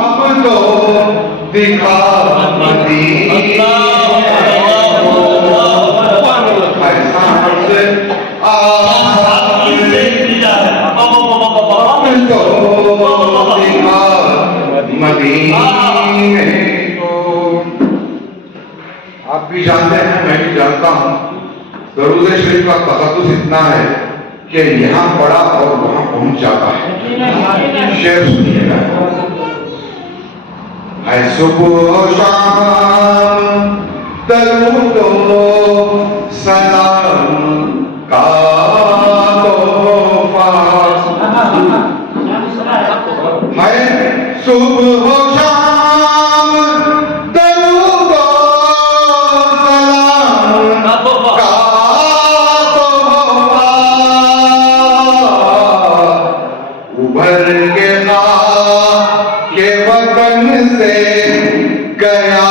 अब तो दिखा मदीना मदीने को। आप भी जानते हैं, मैं भी जानता हूं, दरूद शरीफ का तकद्दुस इतना है कि यहां पड़ा और वहां पहुंच जाता है। शेर सुनिएगा। है सुबह शाम दरूद सलाम का तोहफा, है सुबह शाम दरूद सलाम का तोहफा, उभर के वतन से गया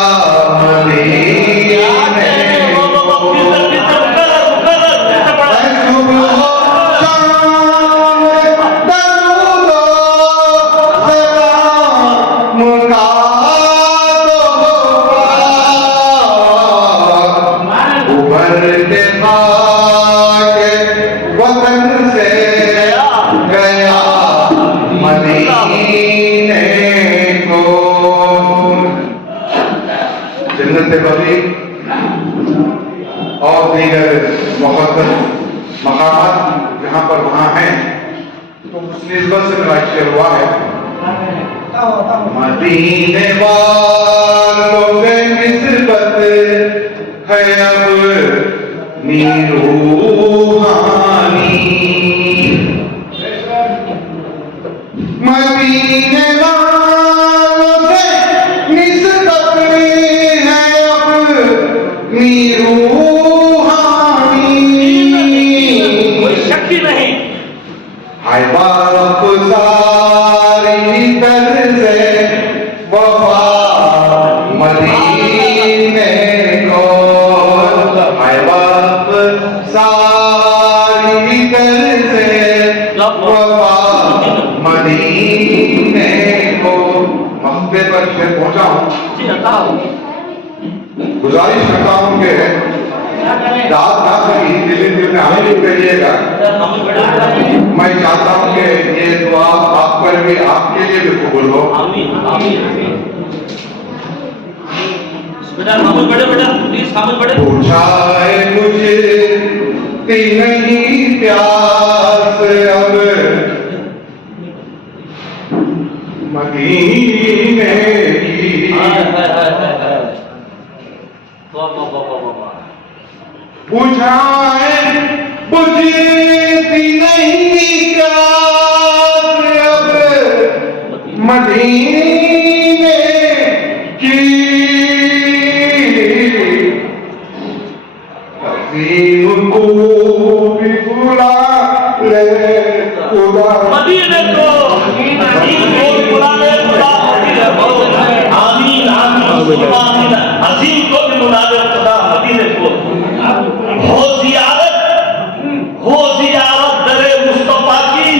बली और दीगर मुक़द्दस मकामात जहाँ पर वहाँ हैं, तो उस निस्बत से मेरा शेर हुआ है। मदीने वालों से निस्बत है अब नीरूहानी, मदीने पहुंचा हूं। गुजारिश करता हूं कि रात ना सही दिल में हमें भी करिएगा। मैं चाहता हूं कि ये दुआ आप पर भी, आपके लिए भी कबूल हो। पूछा है मुझे नहीं प्यास अब मदीने की, बुझाए बुझती नहीं प्यास अब मदीने की, अज़ीम को भी बुला ले खुदा, मदीने को अजीम को भी बुला दे खुदा मदीने को। हो जियारत दरे मुस्तफा की,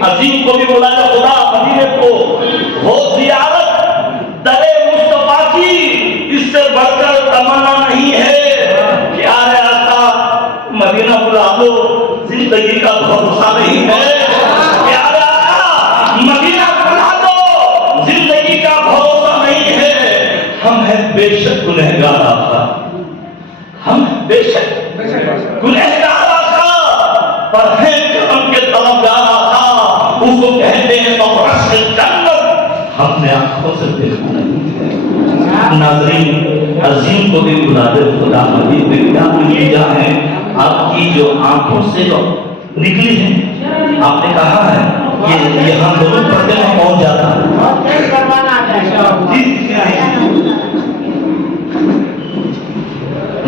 अजीम को भी बुला दे खुदा मदीने को। हो जियारत दरे मुस्तफा की, इससे बढ़कर तमन्ना नहीं है। प्यारे आका मदीना बुला दो, जिंदगी का भरोसा नहीं है। प्यारे आका मदीना बुला दो, जिंदगी का भरोसा नहीं है। हम हैं बेशक गुनहगार आका, हम बेशक गुनहगार आका, पर हैं करम के तलबगार आका। उसको कहते हैं मबरस जन्नत, हमने आंखों से देखा नहीं। नाज़रीन अजीम को भी बुला दे खुदा मदीने में। क्या नतीजा है आपकी जो आंखों से जो निकली है, आपने कहा है कि यहाँ दोनों पर्दे में पहुंच जाता है।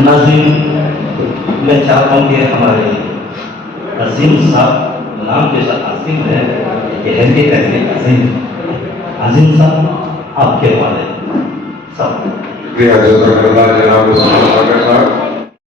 नाज़रीन मैं चाहता हूँ कि हमारे अजीम साहब, नाम के साथ अजीम है, ये है कि कैसे अजीम साहब आपके वाले सब जनाब साहब